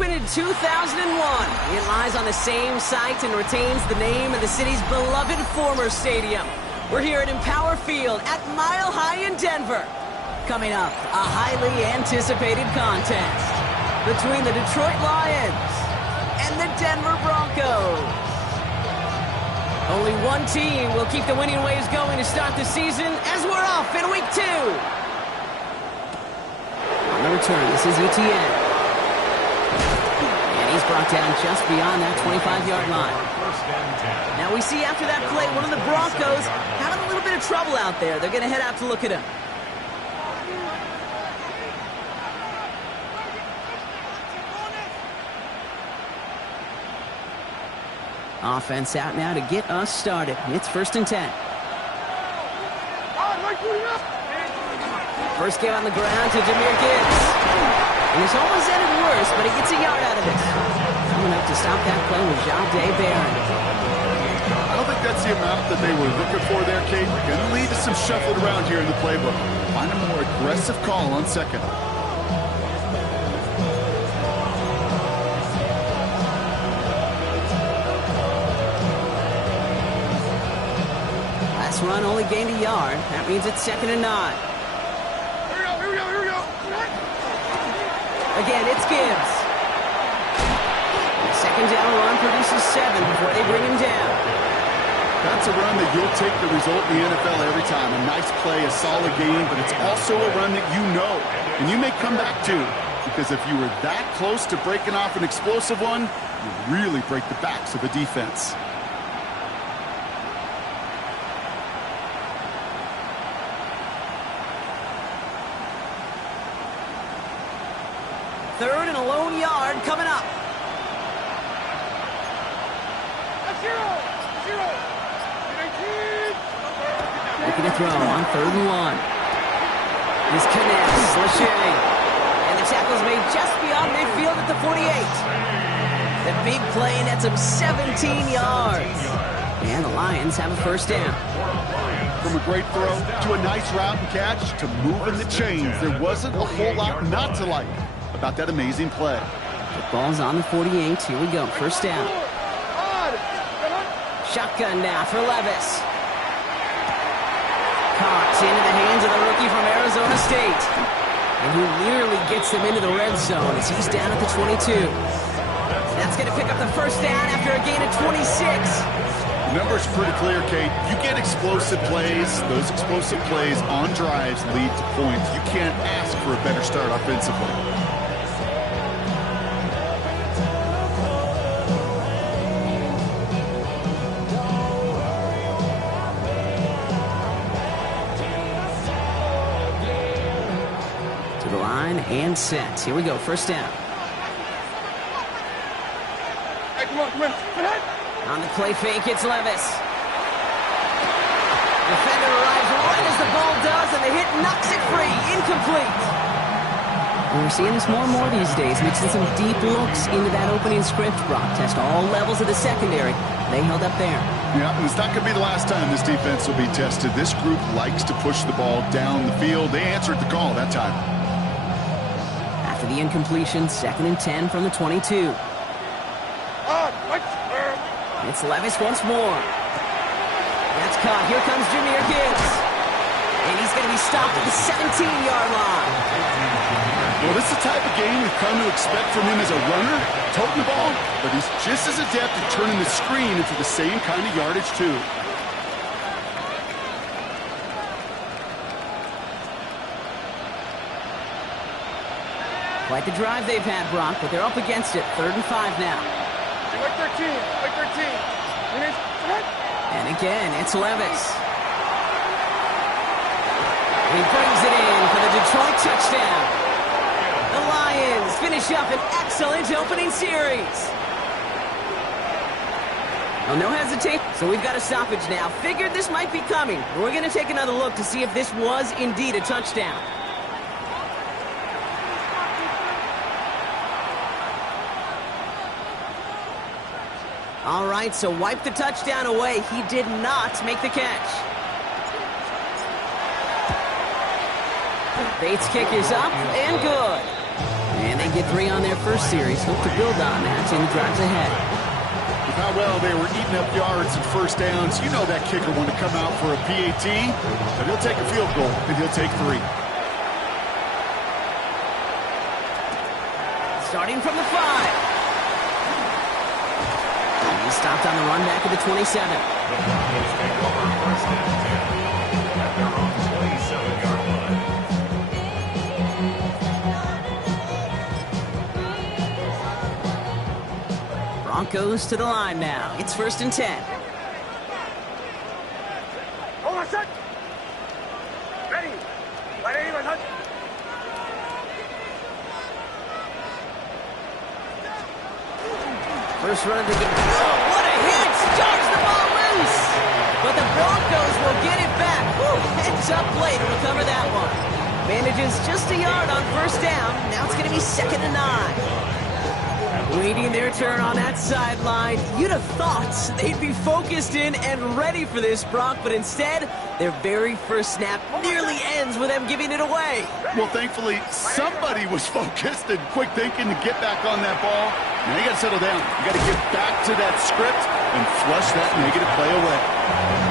opened in 2001. It lies on the same site and retains the name of the city's beloved former stadium. We're here at Empower Field at Mile High in Denver. Coming up, a highly anticipated contest between the Detroit Lions and the Denver Broncos. Only one team will keep the winning waves going to start the season as we're off in week 2. On the return, this is Etienne. And he's brought down just beyond that 25-yard line. Now we see after that play, one of the Broncos having a little bit of trouble out there. They're going to head out to look at him. Offense out now to get us started. It's 1st and 10. First game on the ground to Jahmyr Gibbs. And it's almost ended worse, but he gets a yard out of this. Coming up to stop that play with Jahdae Barron. I don't think that's the amount that they were looking for there, Kate. Going to lead to some shuffling around here in the playbook. Find a more aggressive call on second. Last run only gained a yard. That means it's 2nd and 9. Here we go. Again, it's Gibbs. The second down run produces 7 before they bring him down. That's a run that you'll take the result in the NFL every time. A nice play, a solid game, but it's also a run that you know, and you may come back to. Because if you were that close to breaking off an explosive one, you really break the backs of the defense. Third and a lone yard coming up. Looking to throw on 3rd and 1. This connects. Lachey. And the tackle's made just beyond midfield at the 48. The big play nets him 17 yards. And the Lions have a 1st down. From a great throw to a nice route and catch to moving the chains, there wasn't a whole lot not to like about that amazing play. The ball's on the 48. Here we go. 1st down. Shotgun now for Levis. Caught into the hands of the rookie from Arizona State. And who nearly gets them into the red zone as he's down at the 22. That's going to pick up the 1st down after a gain of 26. The number's pretty clear, Kate. You get explosive plays. Those explosive plays on drives lead to points. You can't ask for a better start offensively. And set. Here we go. 1st down. Hey, come on. On the play fake, it's Levis. Defender arrives right as the ball does, and the hit knocks it free. Incomplete. And we're seeing this more and more these days, mixing some deep looks into that opening script. Brock test all levels of the secondary. They held up there. Yeah, and it's not going to be the last time this defense will be tested. This group likes to push the ball down the field. They answered the call that time. After the incompletion, 2nd and 10 from the 22. It's Levis once more. That's caught. Here comes Jahmyr Gibbs. And he's going to be stopped at the 17-yard line. Well, this is the type of game we've come to expect from him as a runner, toting the ball, but he's just as adept at turning the screen into the same kind of yardage, too. Quite the drive they've had, Brock, but they're up against it. 3rd and 5 now. Like 13. And again, it's Levis. He brings it in for the Detroit touchdown. The Lions finish up an excellent opening series. Well, no hesitation. So we've got a stoppage now. Figured this might be coming. We're going to take another look to see if this was indeed a touchdown. All right, so wipe the touchdown away. He did not make the catch. Bates' kick is up and good. And they get 3 on their first series. Hope to build on that in the drives ahead. With how well they were eating up yards and first downs, you know that kicker want to come out for a PAT, but he'll take a field goal, and he'll take 3. Starting from the 5. He stopped on the run back at the 27. The Broncos take over first and 10 at their own 27-yard line. Broncos to the line now. It's first and 10. First run of the game. Oh, what a hit! Jogs the ball loose! But the Broncos will get it back. Whew, heads up play to recover that one. Manages just a yard on first down. Now it's going to be 2nd and 9. Waiting their turn on that sideline. You'd have thought they'd be focused in and ready for this, Brock, but instead, their very first snap nearly ends with them giving it away. Well, thankfully, somebody was focused and quick thinking to get back on that ball. Now you got to settle down. You got to get back to that script and flush that negative play away.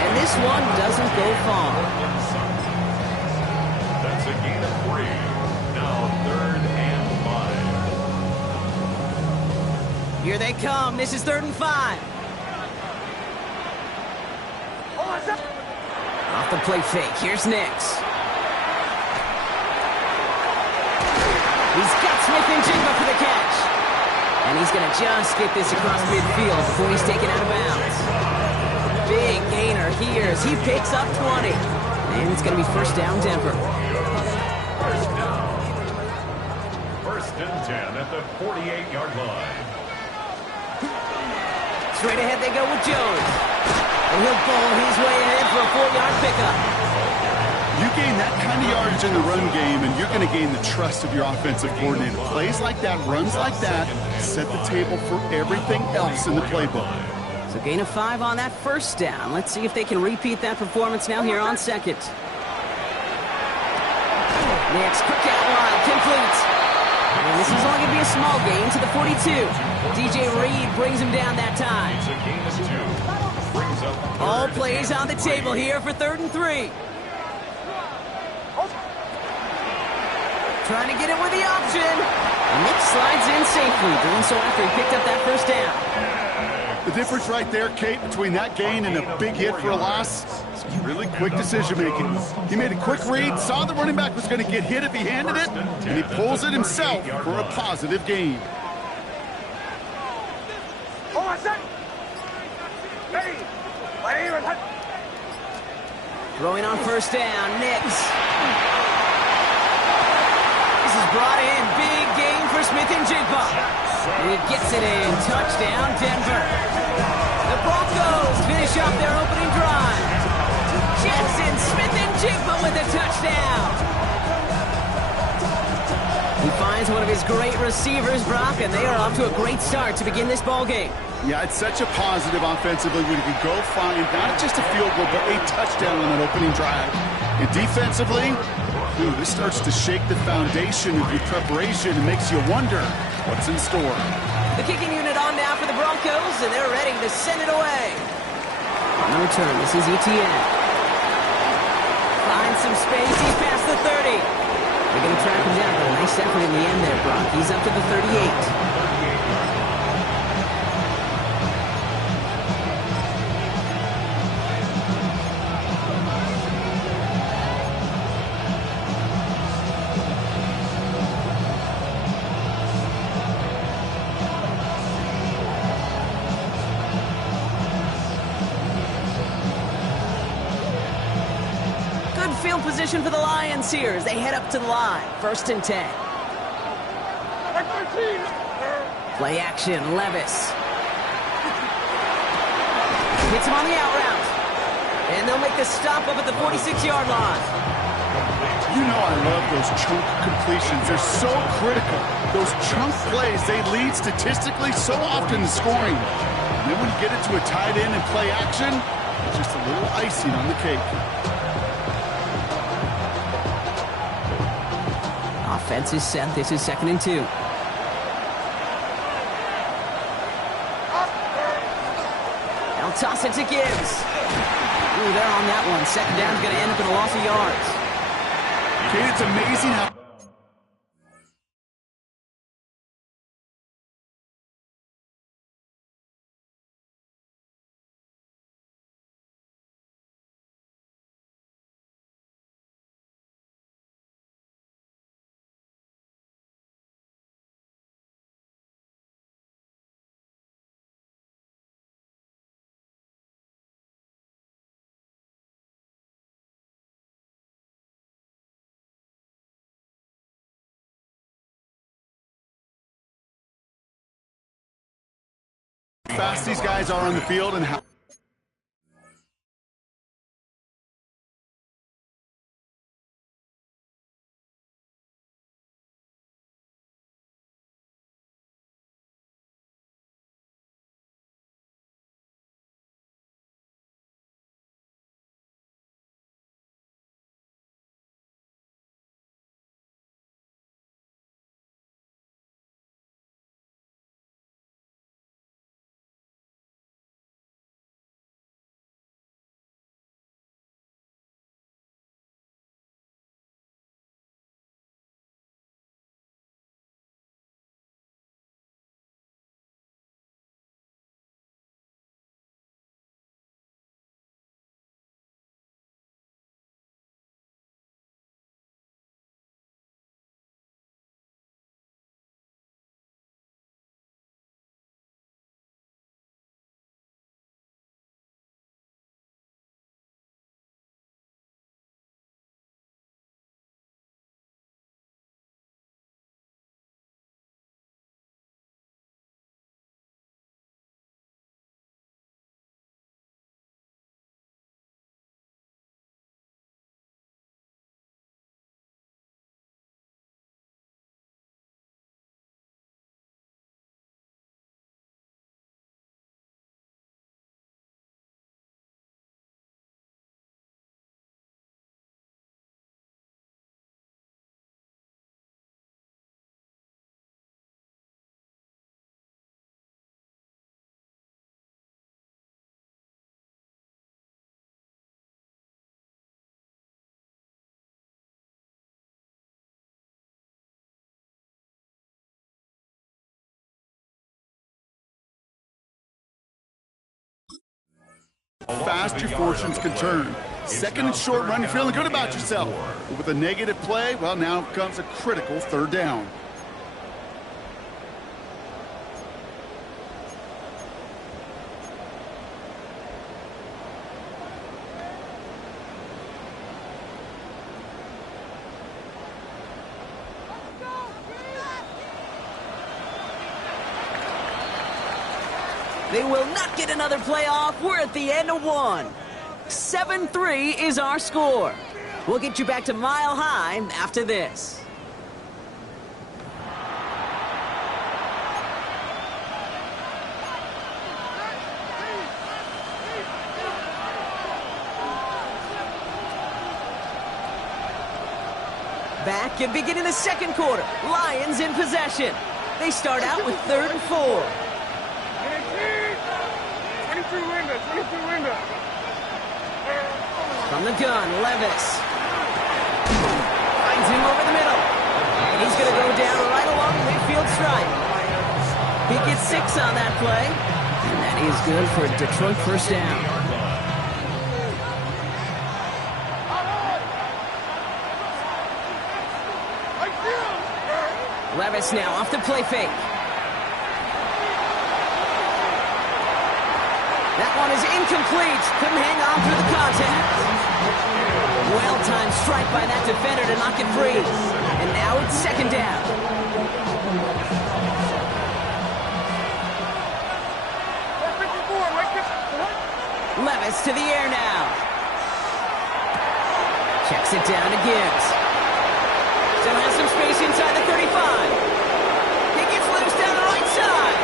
And this one doesn't go far. That's a gain of 3. Now 3rd and 5. Here they come. This is 3rd and 5. Off the play fake. Here's Nix. He's got Smith-Njigba for the catch. And he's going to just get this across midfield before he's taken out of bounds. Big gainer here as he picks up 20. And it's going to be first down Denver. First down. First and 10 at the 48-yard line. Straight ahead they go with Jones. And he'll bowl his way ahead for a 4-yard pickup. You gain that kind of yardage in the run game, and you're going to gain the trust of your offensive coordinator. Plays like that, runs like that, set the table for everything else in the playbook. So gain of 5 on that first down. Let's see if they can repeat that performance now here on second. Next, quick out wide, complete. And this is only going to be a small gain to the 42. DJ Reed brings him down that time. It's a gain of 2. Brings up All plays on the table here for 3rd and 3. Trying to get it with the option. And Nick slides in safely, doing so after he picked up that first down. The difference right there, Kate, between that gain and a big hit for a loss is really quick decision-making. He made a quick read, saw the running back was going to get hit if he handed it, and he pulls it himself for a positive gain. Throwing on first down, Nix. This is brought in. Big gain for Smith-Njigba. And he gets it in. Touchdown, Denver. The Broncos finish up their opening drive. Jackson Smith-Njigba with a touchdown. He finds one of his great receivers, Brock, and they are off to a great start to begin this ball game. Yeah, it's such a positive offensively when you can go find not just a field goal, but a touchdown on that opening drive. And defensively, this starts to shake the foundation of your preparation and makes you wonder what's in store. The kicking unit on now for the Broncos, and they're ready to send it away. On the return, this is Etienne. Finds some space, he's past the 30. They're going to track him down, but a nice effort in the end there, Brock. He's up to the 38. Field position for the Lions here as they head up to the line. First and 10. Play action, Levis. Hits him on the out route. And they'll make the stop up at the 46-yard line. You know I love those chunk completions. They're so critical. Those chunk plays, they lead statistically so often to scoring. And then when you get it to a tight end and play action, it's just a little icing on the cake. Defense is set. This is 2nd and 2. Now toss it to Gibbs. Ooh, they're on that one. 2nd down's going to end up in a loss of yards. Kid, it's amazing how fast these guys are on the field and how fast your fortunes can turn. 2nd and short run, you're feeling good about yourself. But with a negative play, well, now comes a critical 3rd down. They will not get another play off. We're at the end of one. 7-3 is our score. We'll get you back to Mile High after this. Back and beginning the 2nd quarter. Lions in possession. They start out with 3rd and 4. 22 window. From the gun, Levis. Finds him over the middle. And he's going to go down right along the midfield stripe. He gets 6 on that play. And that is good for a Detroit 1st down. Levis now off the play fake. That one is incomplete. Couldn't hang on through the contact. Well-timed strike by that defender to knock it free. And now it's 2nd down. Levis to the air now. Checks it down to Gibbs. Still has some space inside the 35. He gets loose down the right side.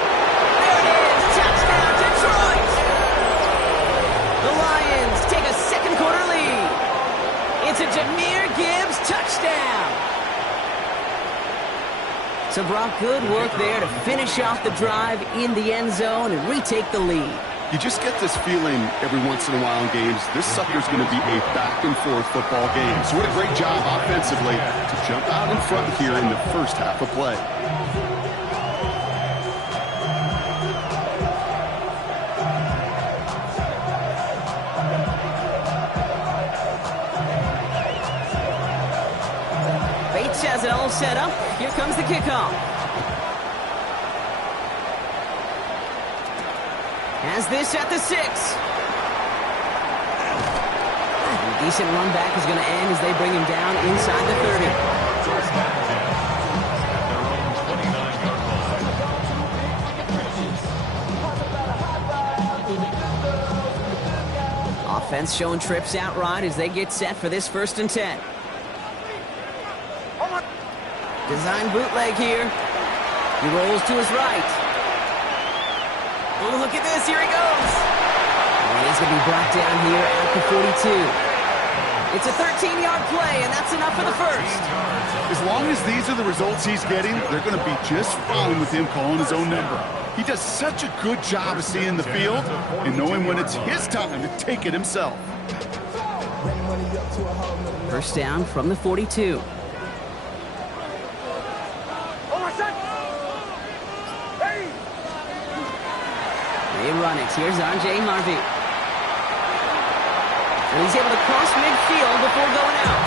There it is. Touchdown, Detroit. The Lions take a 2nd quarter lead. It's a Jahmyr Gibbs touchdown. So, Brock, good work there to finish off the drive in the end zone and retake the lead. You just get this feeling every once in a while in games, this sucker's going to be a back-and-forth football game. So what a great job offensively to jump out in front here in the first half of play. Bates has it all set up. Here comes the kickoff. Has this at the 6. A decent run back is going to end as they bring him down inside the 30. First down 10 at their own 29-yard line. Offense showing trips out right as they get set for this 1st and 10. Design bootleg here. He rolls to his right. Oh, look at this. Here he goes. And he's going to be brought down here at the 42. It's a 13-yard play, and that's enough for the first. As long as these are the results he's getting, they're going to be just fine with him calling his own number. He does such a good job of seeing the field and knowing when it's his time to take it himself. First down from the 42. They run it. Here's R.J. Harvey. And he's able to cross midfield before going out.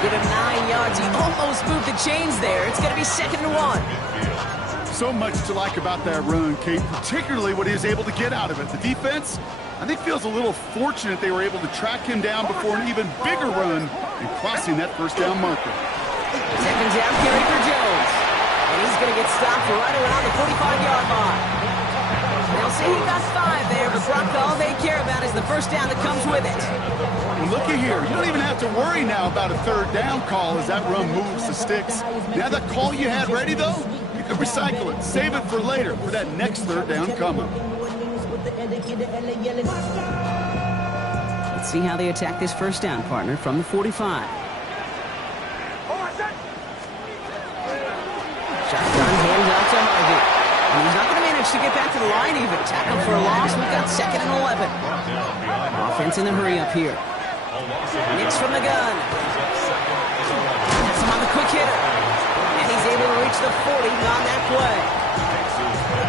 Give him 9 yards. He almost moved the chains there. It's going to be 2nd and 1. So much to like about that run, Kate, particularly what he was able to get out of it. The defense, I think, feels a little fortunate they were able to track him down before an even bigger run and crossing that first down marker. 2nd down carry for Jones. And he's going to get stopped right around the 45-yard line. They'll say he got 5 there, but Brock, all they care about is the first down that comes with it. And looky here, you don't even have to worry now about a 3rd down call as that run moves the sticks. Now that call you had ready, though, you could recycle it, save it for later, for that next 3rd down coming. Let's see how they attack this first down, partner, from the 45. Shotgun handoff to Harvey. And he's not going to manage to get back to the line even. Tackle for a loss. We've got 2nd and 11. Offense in the hurry up here. Nix from the gun. That's him on the quick hitter. And he's able to reach the 40 on that play.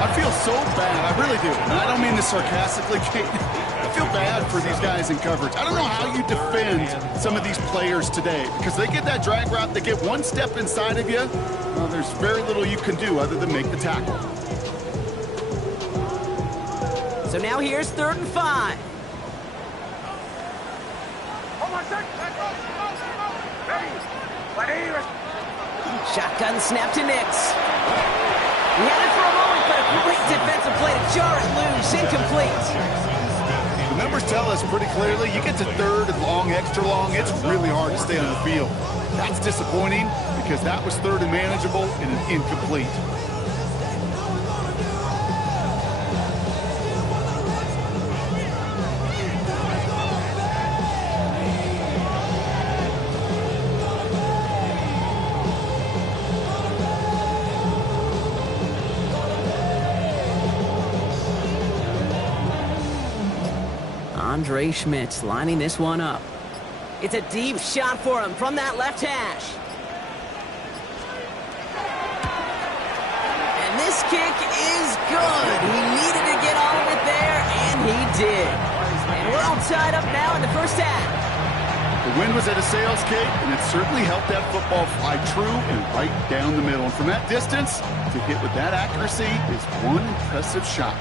I feel so bad. I really do. And I don't mean this sarcastically, Kate. I feel bad for these guys in coverage. I don't know how you defend some of these players today because they get that drag route, they get one step inside of you. Well, there's very little you can do other than make the tackle. So now here's 3rd and 5. Shotgun snap to Nix. He had it for a moment, but a great defensive play to jar it loose. Incomplete. The numbers tell us pretty clearly, you get to 3rd and long, extra long, it's really hard to stay on the field. That's disappointing because that was 3rd and manageable and an incomplete. Andre Schmitz lining this one up. It's a deep shot for him from that left hash. And this kick is good. He needed to get all of it there, and he did. And we're all tied up now in the first half. The wind was at a sales, Kate, and it certainly helped that football fly true and right down the middle. And from that distance, to hit with that accuracy is one impressive shot.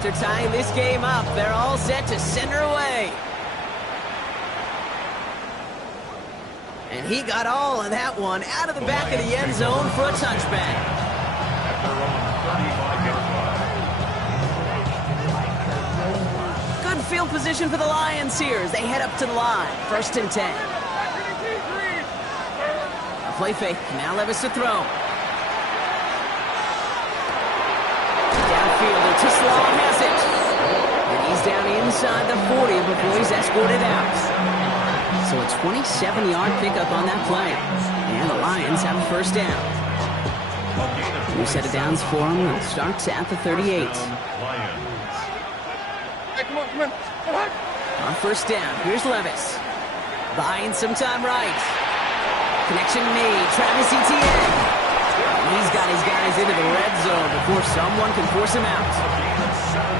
After tying this game up, they're all set to send her away. And he got all of that one out of the back of the end zone for a touchback. Good field position for the Lions here as they head up to the line. 1st and 10. A play fake. Now Levis to throw. Downfield, they'll Sloan has it. And he's down inside the 40 before he's escorted out. So a 27-yard pickup on that play. And the Lions have a first down. New set of downs for him. It starts at the 38. Hey, come on, come on. Come on. On first down, here's Levis. Buying some time right. Connection made. Travis Etienne. He's got his guys into the red zone before someone can force him out.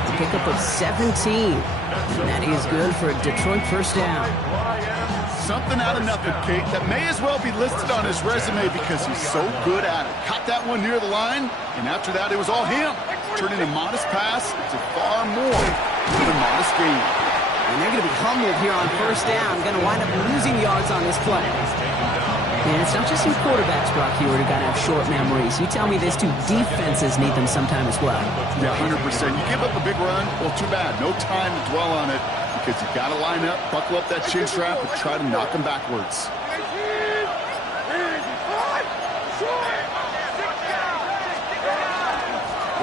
A pickup of 17. And that is good for a Detroit first down. Something out of nothing, Kate, that may as well be listed on his resume because he's so good at it. Caught that one near the line, and after that, it was all him. Turning a modest pass into far more than a modest gain. And they're going to be humbled here on first down. Going to wind up losing yards on this play. And it's not just some quarterbacks, Brock, here who got to have short memories. You tell me this, too. Defenses need them sometime as well. Yeah, 100%. You give up a big run, well, too bad. No time to dwell on it because you got to line up, buckle up that chin strap, and try to knock them backwards.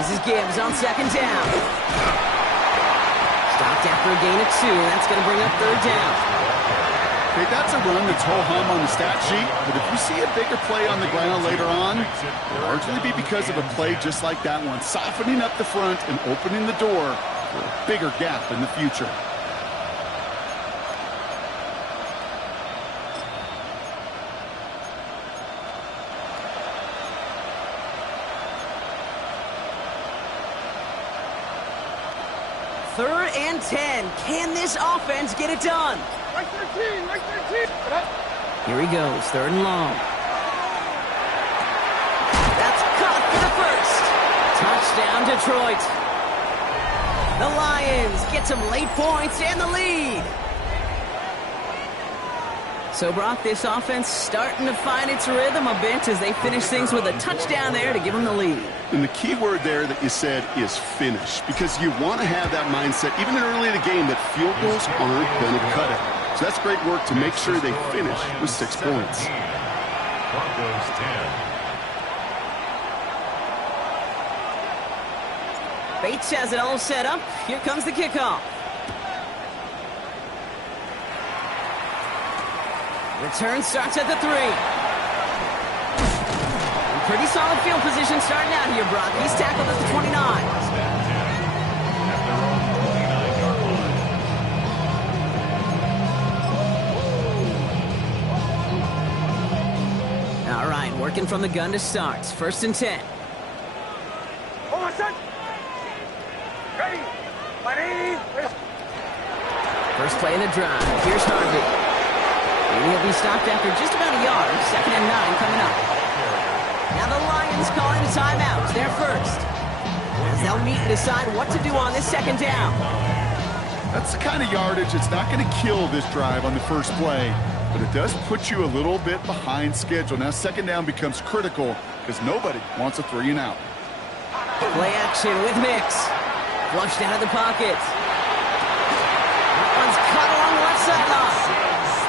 This is Gibbs on second down. Stopped after a gain of 2. That's going to bring up third down. Okay, that's a run that's ho-hum on the stat sheet, but if you see a bigger play on the ground later on, it'll largely be because of a play just like that one, softening up the front and opening the door for a bigger gap in the future. Third and 10. Can this offense get it done? Right 13, right 13. Here he goes, third and long. That's caught for the first. Touchdown, Detroit. The Lions get some late points and the lead. So, Brock, this offense starting to find its rhythm a bit as they finish things with a touchdown there to give them the lead. And the key word there that you said is finish, because you want to have that mindset, even early in the game, that field goals aren't going to cut it. So that's great work to make sure they finish with 6 points. Broncos 10. Bates has it all set up. Here comes the kickoff. Return starts at the 3. Pretty solid field position starting out here, Brock. He's tackled at the 29. All right, working from the gun to start. First and 10. Hold on, son. Ready. My name. First play of the drive. Here's Harvey. And he'll be stopped after just about a yard. Second and 9 coming up. Now the Lions calling a timeout. They're first. As they'll meet and decide what to do on this second down. That's the kind of yardage that's not going to kill this drive on the first play, but it does put you a little bit behind schedule. Now second down becomes critical because nobody wants a 3 and out. Play action with Mix. Flushed out of the pocket. That one's caught along the left sideline.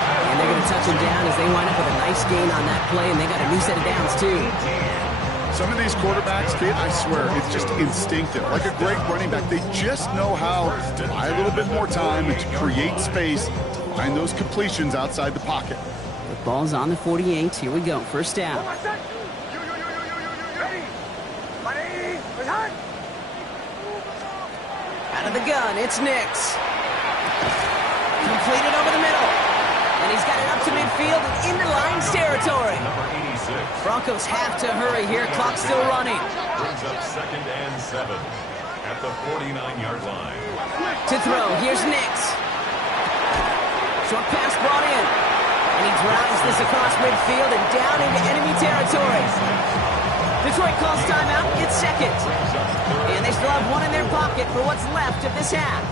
And they're going to touch him down as they wind up with a nice gain on that play, and they got a new set of downs, too. Some of these quarterbacks, Kate, I swear, it's just instinctive. Like a great running back, they just know how to buy a little bit more time and to create space to find those completions outside the pocket. The ball's on the 48. Here we go. First down. Hold on, son. You. Ready. My name. Out of the gun, it's Nix. Completed over the middle. And he's got it up to midfield and into Lions territory. Number 86. Broncos have to hurry here. Clock's still running. Brings up second and 7 at the 49-yard line. To throw, here's Nix. Short pass brought in. And he drives this across midfield and down into enemy territory. Detroit calls timeout. It's second. And they still have one in their pocket for what's left of this half.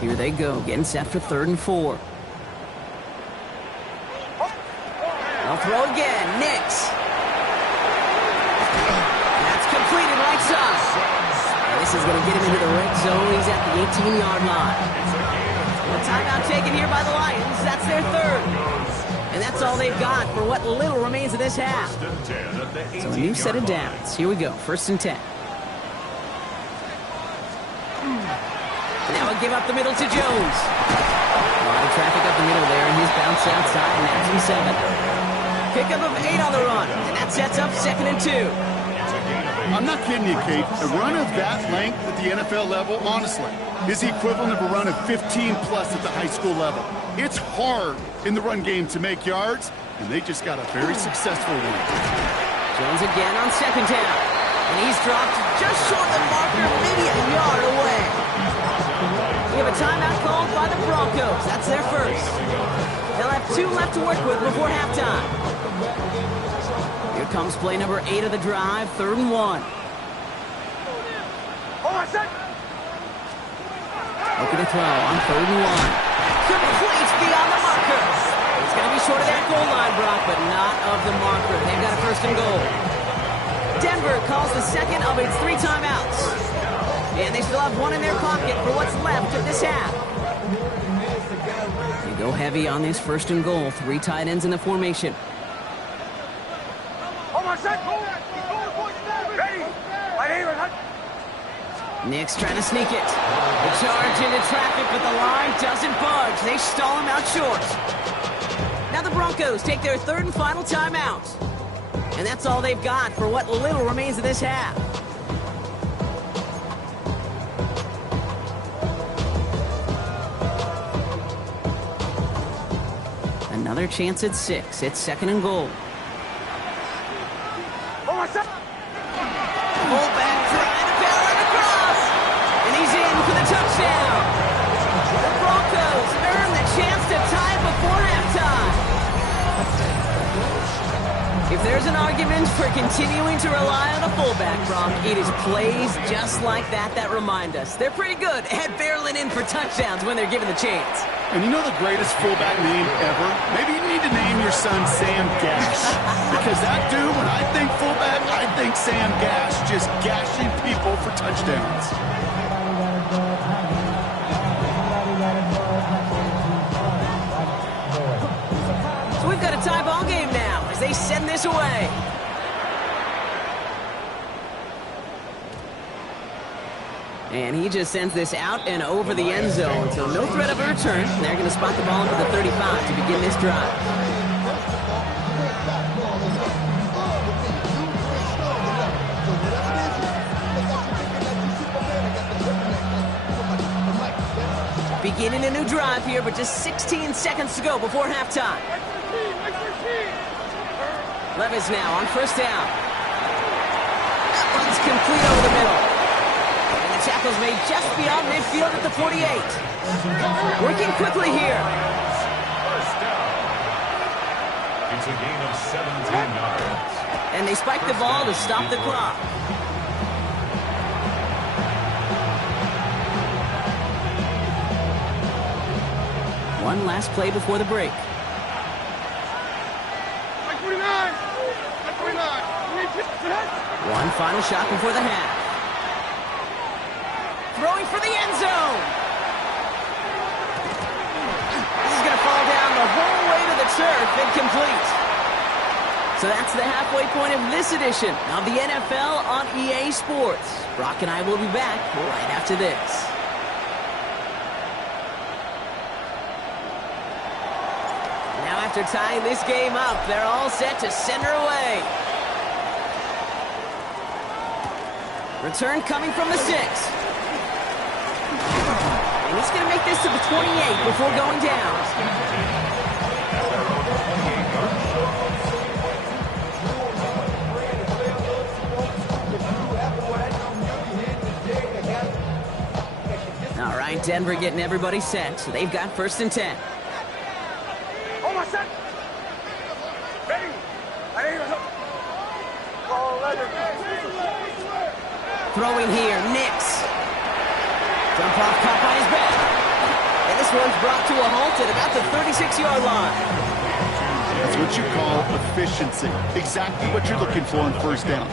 Here they go, getting set for 3rd and 4. They'll throw again. Nix. That's completed right side. And this is going to get him into the red zone. He's at the 18-yard line. A timeout taken here by the Lions. That's their 3rd. And that's all they've got for what little remains of this half. So a new set of downs. Here we go, 1st and 10. Now a give up the middle to Jones. A lot of traffic up the middle there, and he's bounced outside, and that's him 7. Pickup of 8 on the run, and that sets up 2nd and 2. I'm not kidding you, Kate. A run of that length at the NFL level, honestly, is the equivalent of a run of 15-plus at the high school level. It's hard in the run game to make yards, and they just got a very successful one. Jones again on 2nd down, and he's dropped just short of the marker, maybe a yard away. We have a timeout called by the Broncos. That's their first. They'll have 2 left to work with before halftime. Here comes play number 8 of the drive, 3rd and 1. Looking to throw on 3rd and 1. Complete beyond the marker. It's going to be short of that goal line, Brock, but not of the marker. They've got a 1st and goal. Denver calls the second of its 3 timeouts. And they still have 1 in their pocket for what's left of this half. They go heavy on this 1st and goal. 3 tight ends in the formation. Nick's trying to sneak it. The charge into traffic, but the line doesn't budge. They stall him out short. Now the Broncos take their 3rd and final timeout. And that's all they've got for what little remains of this half. Another chance at 6. It's 2nd and goal. Fullback trying to barrel it across. And he's in for the touchdown. The Broncos earn the chance to tie it before halftime. If there's an argument for continuing to rely on a fullback, Brock, it is plays just like that that remind us. They're pretty good at barreling in for touchdowns when they're given the chance. And you know the greatest fullback name ever? Maybe you need to name your son Sam Gash. Because that dude, when I think fullback, I think Sam Gash, just gashing people for touchdowns. So we've got a tie ball game now as they send this away. And he just sends this out and over the end zone, so no threat of a return. They're going to spot the ball into the 35 to begin this drive. Beginning a new drive here, but just 16 seconds to go before halftime. Levis now on 1st down. That one's complete over the middle. Tackles made just beyond midfield at the 48. Working quickly here. 1st down. It's a gain of 17 yards. And they spike the ball to stop the clock. One last play before the break. One final shot before the half. Throwing for the end zone. This is going to fall down the whole way to the turf, incomplete. So that's the halfway point of this edition of the NFL on EA Sports. Brock and I will be back right after this. Now after tying this game up, they're all set to send her away. Return coming from the 6. And he's going to make this to the 28 before going down. All right, Denver getting everybody set, so they've got 1st and 10. Throwing here, Nix. Jump off caught by his back. And this one's brought to a halt at about the 36-yard line. That's what you call efficiency. Exactly what you're looking for on 1st down.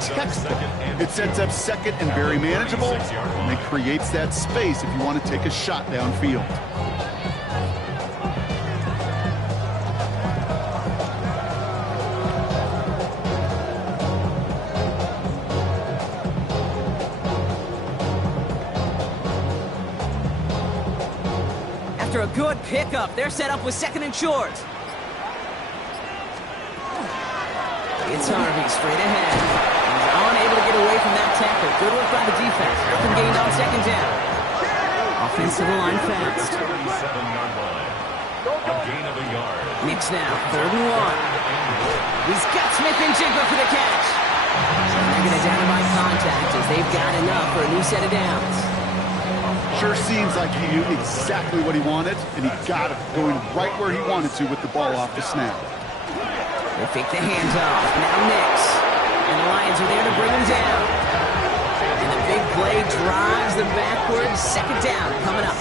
Textbook. It sets up 2nd and very manageable, and it creates that space if you want to take a shot downfield. after a good pickup. They're set up with second and short. It's Harvey straight ahead. He's unable to get away from that tackle. Good work by the defense. Nothing gained on second down. Offensive line fast. 37-yard line. A gain of a yard. Nix now, 3rd and 1. He's got Smith and Jigba for the catch. They're going to down him by contact as they've got enough for a new set of downs. Sure seems like he knew exactly what he wanted, and he got it going right where he wanted to with the ball off the snap. They fake the handoff. Now Nix. And the Lions are there to bring him down. And the big play drives them backwards. Second down coming up.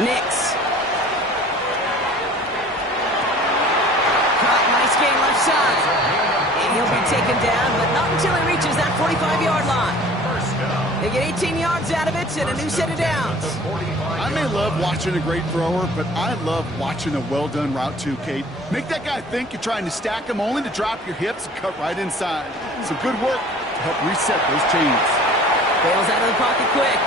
Nix. Caught, nice gain left side. And he'll be taken down, but not until he reaches that 45-yard line. They get 18 yards out of it and a new set of downs. I may love watching a great thrower, but I love watching a well-done route too, Kate. Make that guy think you're trying to stack him only to drop your hips and cut right inside. Some good work to help reset those chains. Bails out of the pocket quick.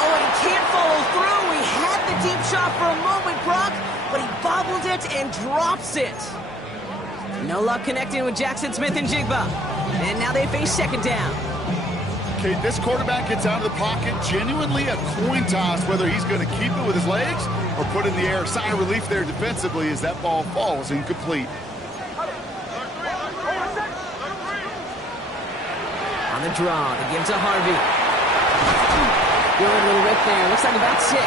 Oh, and he can't follow through. He had the deep shot for a moment, Brock, but he bobbled it and drops it. No luck connecting with Jackson Smith and Jigba. And now they face second down. Okay, this quarterback gets out of the pocket, genuinely a coin toss whether he's going to keep it with his legs or put it in the air. Sigh of relief there defensively as that ball falls incomplete. On the draw, they give to Harvey. Good little rip there. Looks like about 6.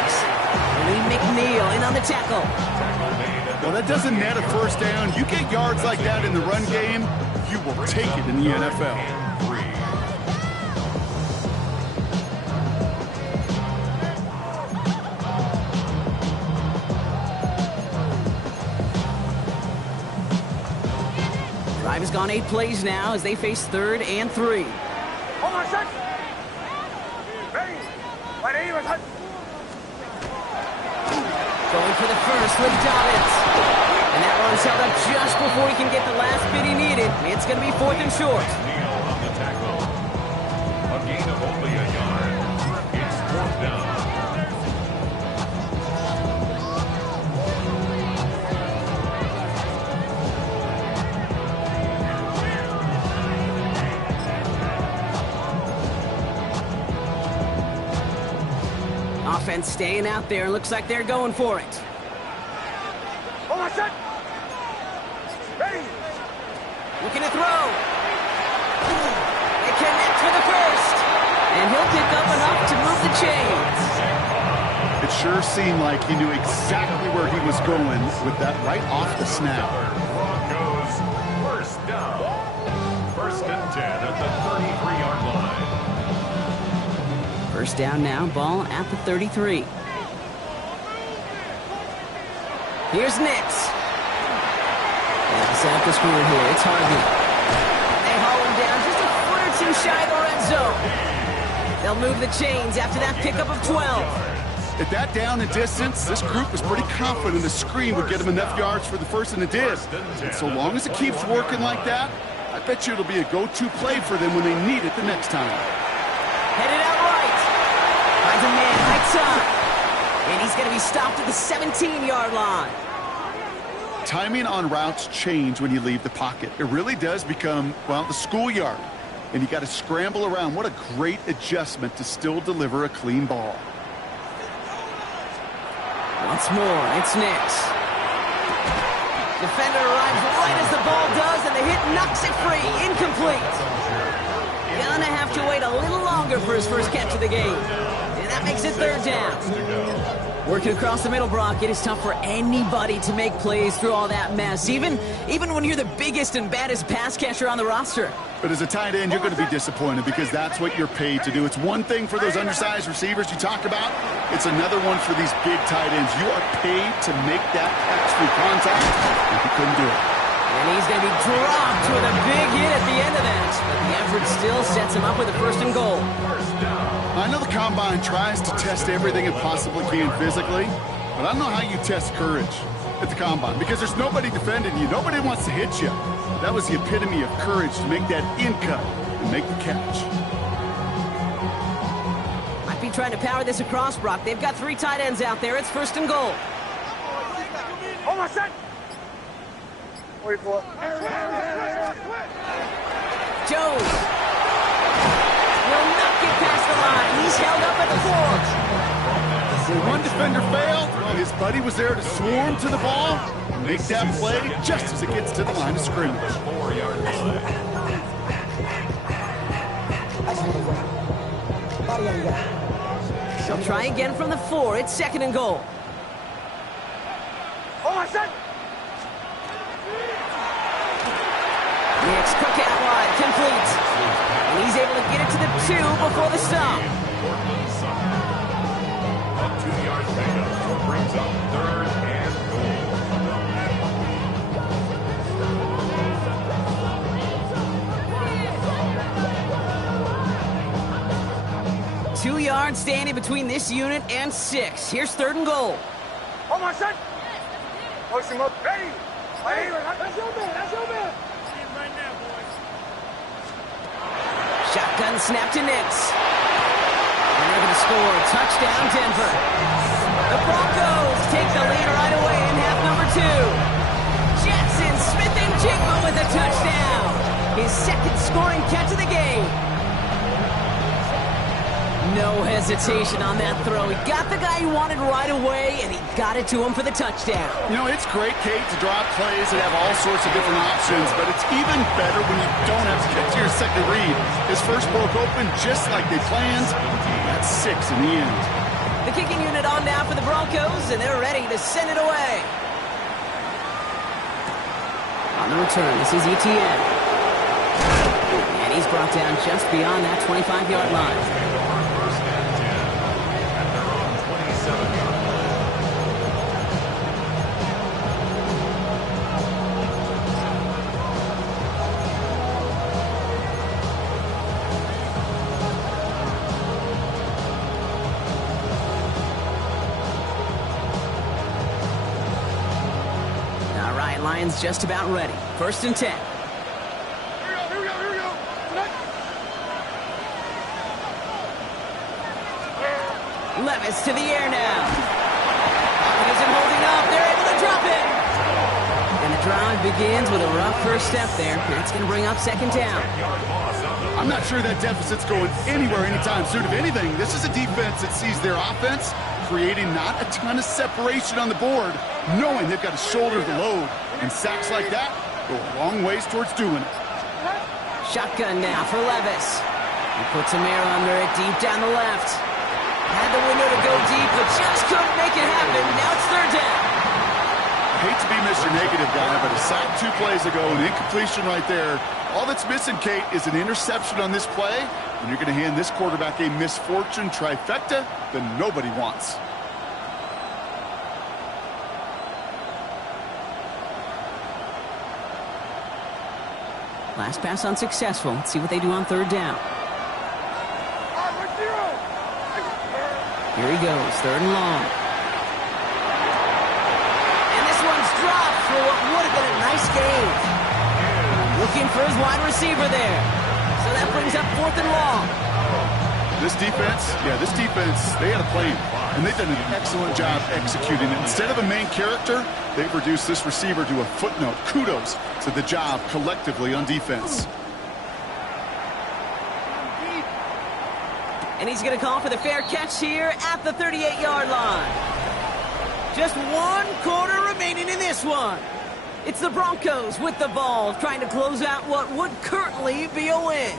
Lee McNeil in on the tackle. Well, that doesn't net a first down. You get yards like that in the run game, you will take it in the NFL. Drive has gone 8 plays now as they face 3rd and 3. Hold on, set. Ready. Right aim, set. Going for the first with Dobbins. And that one's held up just before he can get the last bit he needed. It's going to be 4th and short. Neal on the tackle. A gain of only a yard. It's 4th down. Offense staying out there. Looks like they're going for it. Hold on, set. Ready. Looking to throw. They connect for the first. And he'll pick up enough to move the chains. It sure seemed like he knew exactly where he was going with that right off the snap. Broncos, first down. 1st and 10 at the 33-yard line. First down now, ball at the 33. Here's Nix. Set up the screen here. It's Harvey. They haul him down just a foot or 2 shy of the red zone. They'll move the chains after that pickup of 12. At that down and distance, this group was pretty confident the screen would get them enough yards for the first, and it did. And so long as it keeps working like that, I bet you it'll be a go-to play for them when they need it the next time. Headed out right. Finds a man right side. And he's going to be stopped at the 17-yard line. Timing on routes change when you leave the pocket. It really does become, well, the schoolyard. And you got to scramble around. What a great adjustment to still deliver a clean ball. Once more, it's Nix. Defender arrives right as the ball does, and the hit knocks it free. Incomplete. Gonna have to wait a little longer for his first catch of the game. And that makes it 3rd down. Working across the middle, Brock, it is tough for anybody to make plays through all that mess, even when you're the biggest and baddest pass catcher on the roster. But as a tight end, you're going to be disappointed because that's what you're paid to do. It's one thing for those undersized receivers you talk about. It's another one for these big tight ends. You are paid to make that catch through contact, and you couldn't do it. And he's going to be dropped with a big hit at the end of that. But the effort still sets him up with a 1st and goal. I know the Combine tries to test everything it possibly can physically, but I don't know how you test courage at the Combine because there's nobody defending you. Nobody wants to hit you. That was the epitome of courage to make that in cut and make the catch. Might be trying to power this across, Brock. They've got 3 tight ends out there. It's 1st and goal. Hold on, set. Wait for it. Jones will not get past the line. He's held up at the 4. When one defender failed, well, his buddy was there to swarm to the ball and make that play just as it gets to the line of scrimmage. 4-yard line. They'll try again from the 4. It's 2nd and goal. Hold on, set. It's Cook out wide, complete. And he's able to get it to the 2 before the stop. That 2-yard pickup brings up 3rd and goal. 2 yards standing between this unit and 6. Here's 3rd and goal. Hold on, set. Push him up. Ready. That's your man. That's your man. Right now, boys. Shotgun snap to Nix. And they're going to score. Touchdown, Denver. The Broncos take the lead right away in half number 2. Jackson Smith and Jigma with a touchdown. His 2nd scoring catch of the game. No hesitation on that throw. He got the guy he wanted right away, and he got it to him for the touchdown. You know, it's great, Kate, to draw up plays that have all sorts of different options, but it's even better when you don't have to get to your second read. His first broke open just like they planned. That's 6 in the end. The kicking unit on now for the Broncos, and they're ready to send it away. On the return, this is ETN. And he's brought down just beyond that 25-yard line. Lions just about ready. 1st and 10. Here we go. Levis to the air now. Pocket isn't holding up. They're able to drop it. And the drive begins with a rough first step there. That's going to bring up 2nd down. I'm not sure that deficit's going anywhere anytime soon. If anything, this is a defense that sees their offense creating not a ton of separation on the board, knowing they've got to shoulder the load. And sacks like that go a long ways towards doing it. Shotgun now for Levis. He puts a mirror under it deep down the left. Had the window to go deep, but just couldn't make it happen. Now it's 3rd down. I hate to be Mr. Negative guy, but a sack 2 plays ago, an incompletion right there. All that's missing, Kate, is an interception on this play, and you're going to hand this quarterback a misfortune trifecta that nobody wants. Last pass unsuccessful. Let's see what they do on 3rd down. Here he goes, 3rd and long. And this one's dropped for what would have been a nice gain. Looking for his wide receiver there. So that brings up 4th and long. This defense, they had a plan, and they've done an excellent job executing it. Instead of a main character, they've reduced this receiver to a footnote. Kudos to the job collectively on defense. And he's going to call for the fair catch here at the 38-yard line. Just 1 quarter remaining in this one. It's the Broncos with the ball, trying to close out what would currently be a win.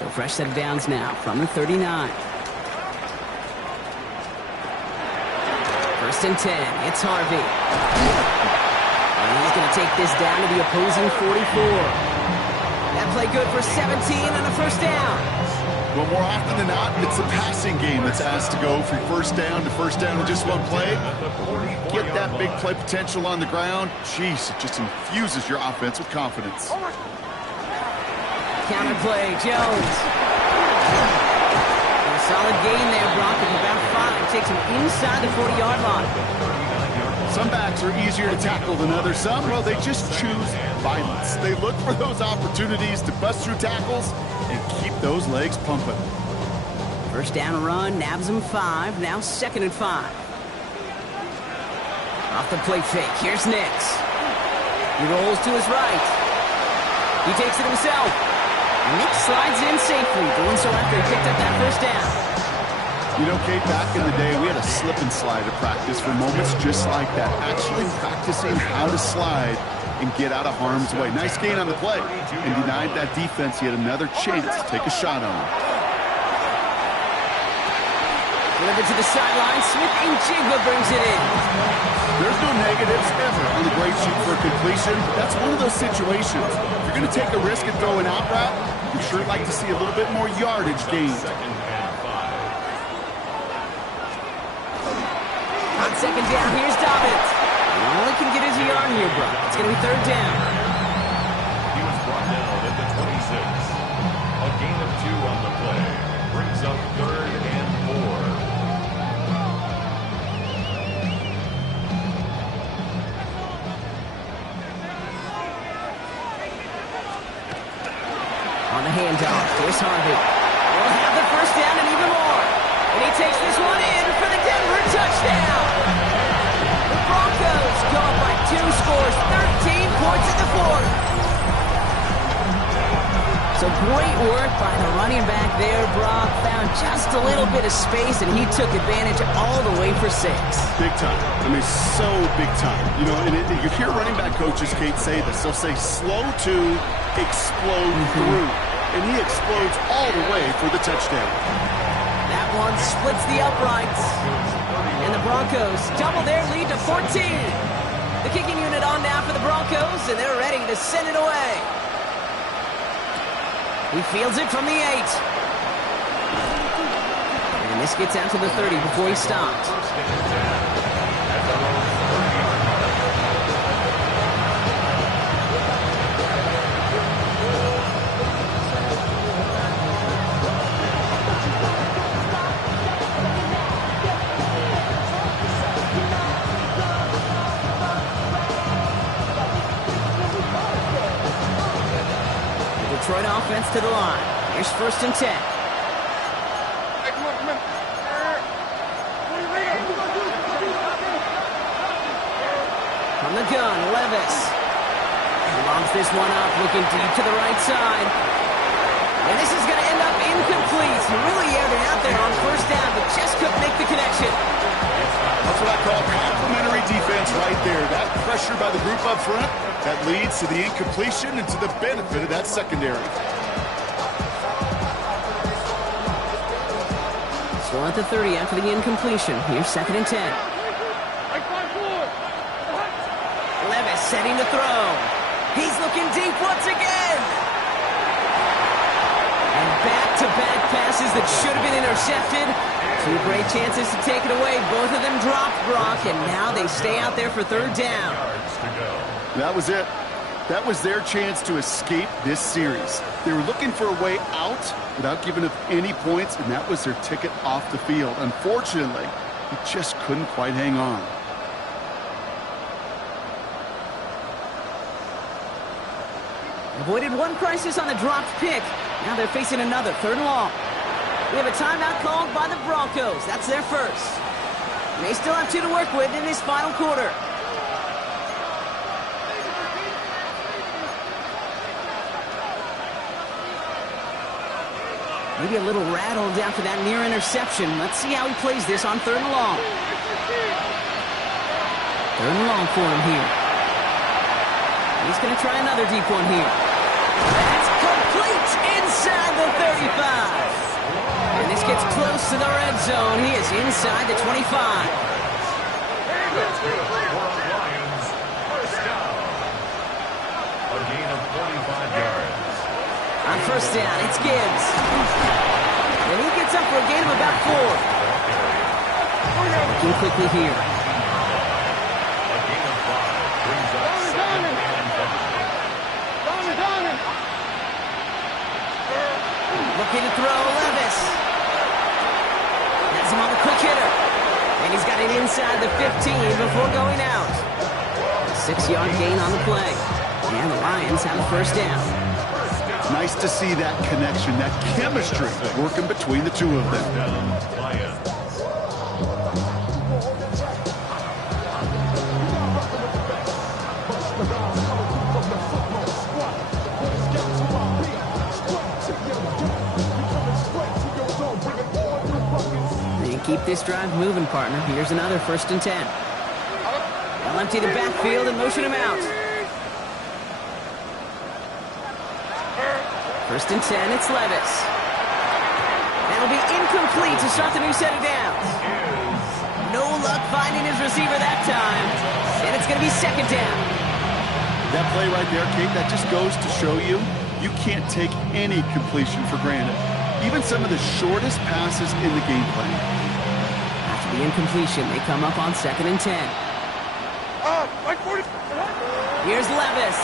So fresh set of downs now from the 39. First and 10. It's Harvey. And he's going to take this down to the opposing 44. That play good for 17 and a first down. Well, more often than not, it's a passing game that's asked to go from first down to first down in just one play. Get that big play potential on the ground. Jeez, it just infuses your offense with confidence. Counter play, Jones. And a solid gain there, Brock, of about 5. Takes him inside the 40-yard line. Some backs are easier to tackle than others. Some, well, they just choose violence. They look for those opportunities to bust through tackles and keep those legs pumping. First down run, nabs him 5. Now 2nd and 5. Off the play fake. Here's Nix. He rolls to his right. He takes it himself. Nix slides in safely, doing so after he picked up that first down. You know, Kate, back in the day, we had a slip and slide at practice for moments just like that. Actually practicing how to slide and get out of harm's way. Nice gain on the play. And denied that defense yet another chance to take a shot on him. Delivered to the sideline. Smith and Jigba brings it in. There's no negatives ever on the grade sheet for completion. That's one of those situations. If you're going to take a risk and throw an out route, you'd sure like to see a little bit more yardage gained. On second down, here's Dobbins. All he can get is a yard here, bro. It's going to be 3rd down. He was brought down at the 26. A gain of 2 on the play. Brings up 3rd and 4. On the handoff, here's Harvey. We'll have the first down and even more. And he takes this one in for the Denver touchdown. The Broncos go up by 2 scores, 13 points in the 4th. So great work by the running back there, Brock. Found just a little bit of space, and he took advantage all the way for 6. Big time. I mean, so big time. You know, and you hear running back coaches, Kate, say this. They'll say slow to explode through. And he explodes all the way for the touchdown. That one splits the uprights. And the Broncos double their lead to 14. The kicking unit on now for the Broncos, and they're ready to send it away. He fields it from the 8. And this gets out to the 30 before he stopped. Detroit offense to the line. Here's 1st and 10. Hey, come on. From the gun, Levis. He lobs this one up, looking deep to the right side. And this is going to end up incomplete. He really aired it out there on 1st down, but just couldn't make the connection. That's what I call complimentary defense right there. That pressure by the group up front, that leads to the incompletion and to the benefit of that secondary. Still at the 30 after the incompletion. Here's 2nd and 10. Levis setting to throw. He's looking deep once again. And back-to-back passes that should have been intercepted. 2 great chances to take it away. Both of them dropped, Brock, and now they stay out there for 3rd down. That was it. That was their chance to escape this series. They were looking for a way out without giving up any points, and that was their ticket off the field. Unfortunately, they just couldn't quite hang on. Avoided one crisis on the dropped pick. Now they're facing another 3rd and long. We have a timeout called by the Broncos. That's their first. And they still have 2 to work with in this final quarter. Maybe a little rattled after that near interception. Let's see how he plays this on 3rd and long. 3rd and long for him here. He's going to try another deep one here. That's complete. catch inside the 35. And this gets close to the red zone. He is inside the 25. Lions, first down. A gain of 45 yards. On first down, it's Gibbs. And he gets up for a gain of about 4. Looking quickly here. A gain of 5 brings up second and 5. Looking to throw, Levis. Has him on the quick hitter. And he's got it inside the 15 before going out. A 6-yard gain on the play. And the Lions have a first down. It's nice to see that connection, that chemistry working between the two of them. Down, Lions. Keep this drive moving, partner. Here's another first and 10. They'll empty the backfield and motion him out. First and 10, it's Levis. That'll be incomplete to start the new set of downs. No luck finding his receiver that time. And it's going to be second down. That play right there, Kate, that just goes to show you, you can't take any completion for granted. Even some of the shortest passes in the game plan. The incompletion, they come up on second and 10. Here's Levis.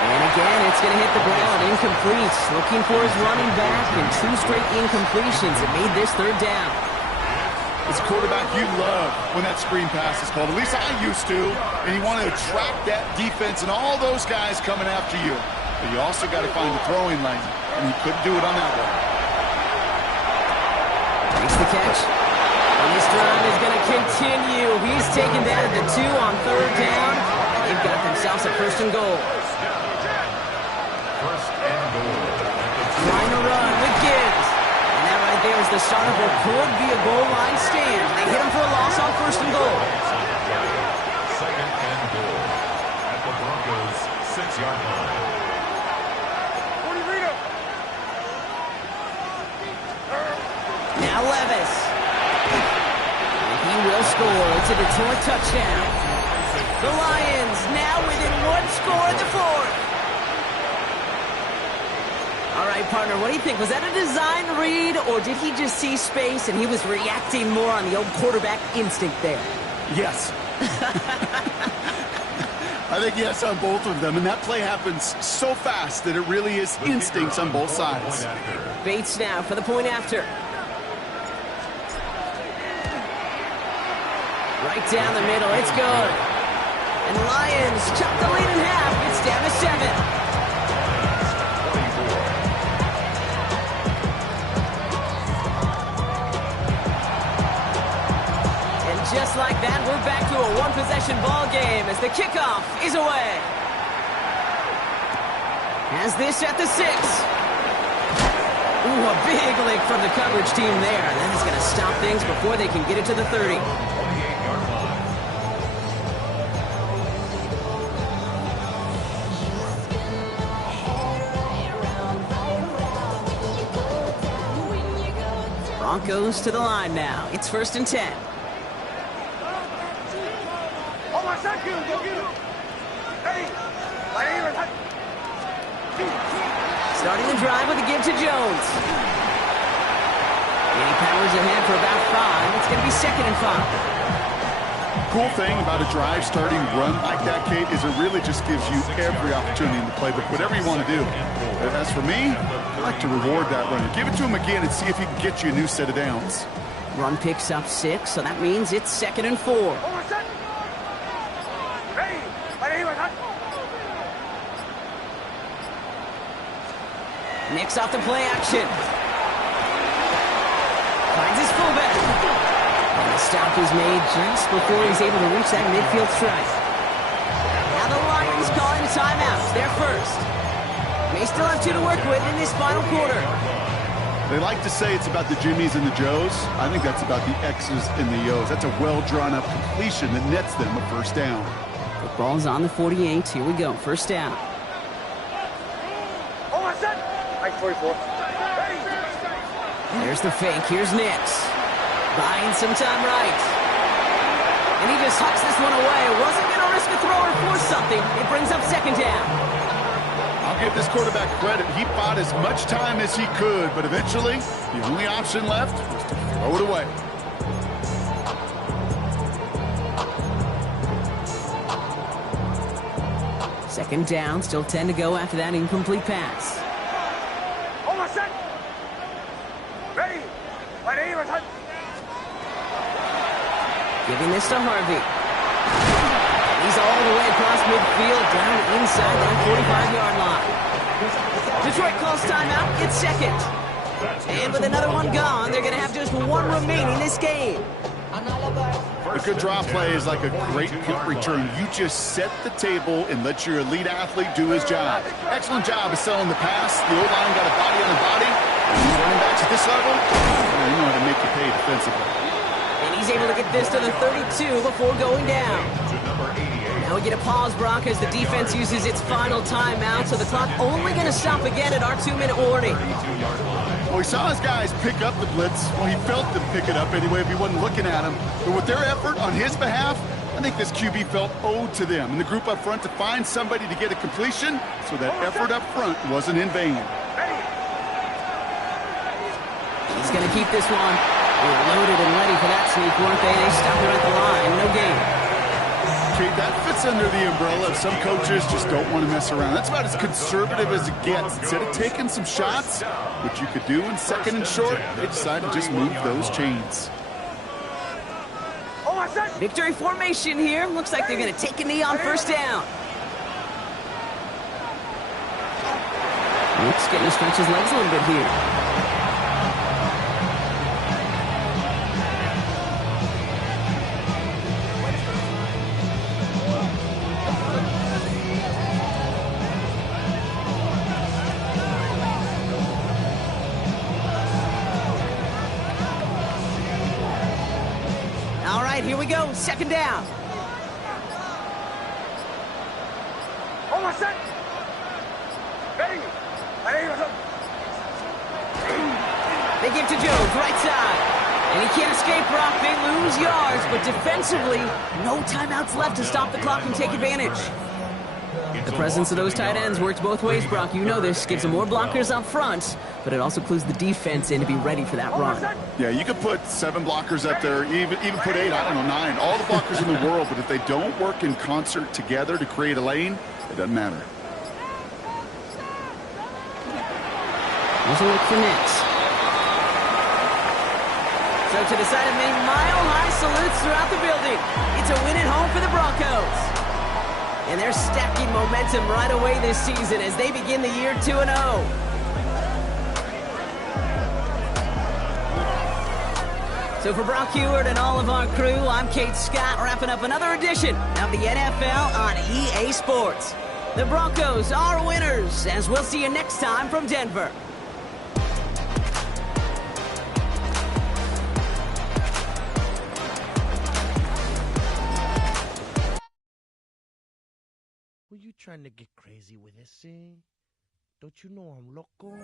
And again, it's going to hit the ground, incomplete. Looking for his running back, and 2 straight incompletions that made this third down. As a quarterback, you love when that screen pass is called. At least I used to. And you want to attract that defense and all those guys coming after you. But you also got to find the throwing lane, and you couldn't do it on that one. Makes the catch. This drive is going to continue. He's taken that at the 2 on third down. They've got themselves a first and goal. First and goal. Trying to run with Gibbs. And that right there is the start of what could be a goal line stand. They hit him for a loss on first and goal. Second and goal. At the Broncos' 6-yard line. Now Levis. He will score. It's a Detroit touchdown. The Lions now within 1 score in the 4th. All right, partner, what do you think? Was that a design read, or did he just see space and he was reacting more on the old quarterback instinct there? Yes. I think yes on both of them, and that play happens so fast that it really is instincts on both sides. Bates now for the point after. Right down the middle, it's good. And Lions chop the lead in half. It's down to 7. And just like that, we're back to a one-possession ball game as the kickoff is away. Has this at the 6. Ooh, a big lick from the coverage team there. That is going to stop things before they can get it to the 30. Broncos to the line now. It's first and 10. Starting the drive with a give to Jones. And he powers ahead for about 5. It's going to be second and 5. Cool thing about a drive starting run like that, Kate, is it really just gives you every opportunity in the playbook, whatever you want to do. As for me, I like to reward that runner. Give it to him again and see if he can get you a new set of downs. Run picks up 6, so that means it's second and 4. Nicks off the play action. Finds his fullback. And the stop is made just before he's able to reach that midfield strike. Now the Lions calling timeouts. They're first. May still have 2 to work with in this final quarter. They like to say it's about the Jimmies and the Joes. I think that's about the X's and the O's. That's a well-drawn-up completion that nets them a first down. Football's on the 48. Here we go. First down. Like 44. There's the fake. Here's Nix. Buying some time right. And he just hucks this one away. Wasn't going to risk a throw or force something. It brings up second down. I'll give this quarterback credit. He bought as much time as he could, but eventually, the only option left was to throw it away. Second down, still 10 to go after that incomplete pass. Almost set. Ready. By the aim, Giving this to Harvey. He's all the way across midfield, down inside that 45-yard line. Detroit calls timeout. It's second. And with another one gone, they're going to have just one remaining this game. A good draw play is like a great kick return. You just set the table and let your elite athlete do his job. Excellent job of selling the pass. The O-line got a body on the body. And these running backs at this level, they know how to make you pay defensively. And he's able to get this to the 32 before going down. Now we get a pause, Brock, as the defense uses its final timeout, so the clock only going to stop again at our 2-minute warning. Well, he saw his guys pick up the blitz. Well, he felt them pick it up anyway if he wasn't looking at him. But with their effort on his behalf, I think this QB felt owed to them and the group up front to find somebody to get a completion, so that effort up front wasn't in vain. He's going to keep this one. They're loaded and ready for that sneak, weren't they? They stopped it at the line. No gain. Okay, that fits under the umbrella of some coaches just don't want to mess around. That's about as conservative as it gets. Instead of taking some shots, which you could do in second and short, they decided to just move those chains. Victory formation here. Looks like they're going to take a knee on first down. Oops, getting to stretch his legs a little bit here. Here we go, second down. Almost set. Ready. They give to Jones, right side. And he can't escape, Brock. They lose yards, but defensively, no timeouts left to stop the clock and take advantage. The presence of those tight ends works both ways, Brock. You know this. Gives them more blockers up front, but it also clues the defense in to be ready for that run. Yeah, you could put 7 blockers up there, even put 8, I don't know, 9. All the blockers in the world, but if they don't work in concert together to create a lane, it doesn't matter. Here's a look for Nix. So to the side of me, mile-high salutes throughout the building. It's a win at home for the Broncos. And they're stacking momentum right away this season as they begin the year 2-0. So for Brock Heward and all of our crew, I'm Kate Scott, wrapping up another edition of the NFL on EA Sports. The Broncos are winners, as we'll see you next time from Denver. Were you trying to get crazy with this thing? Don't you know I'm loco?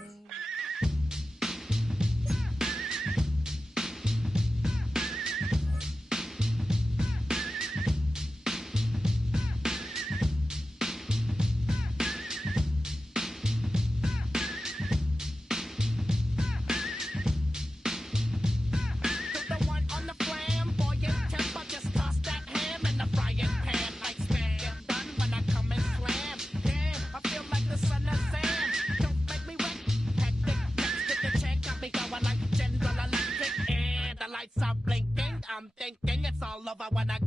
I'm thinking it's all over when I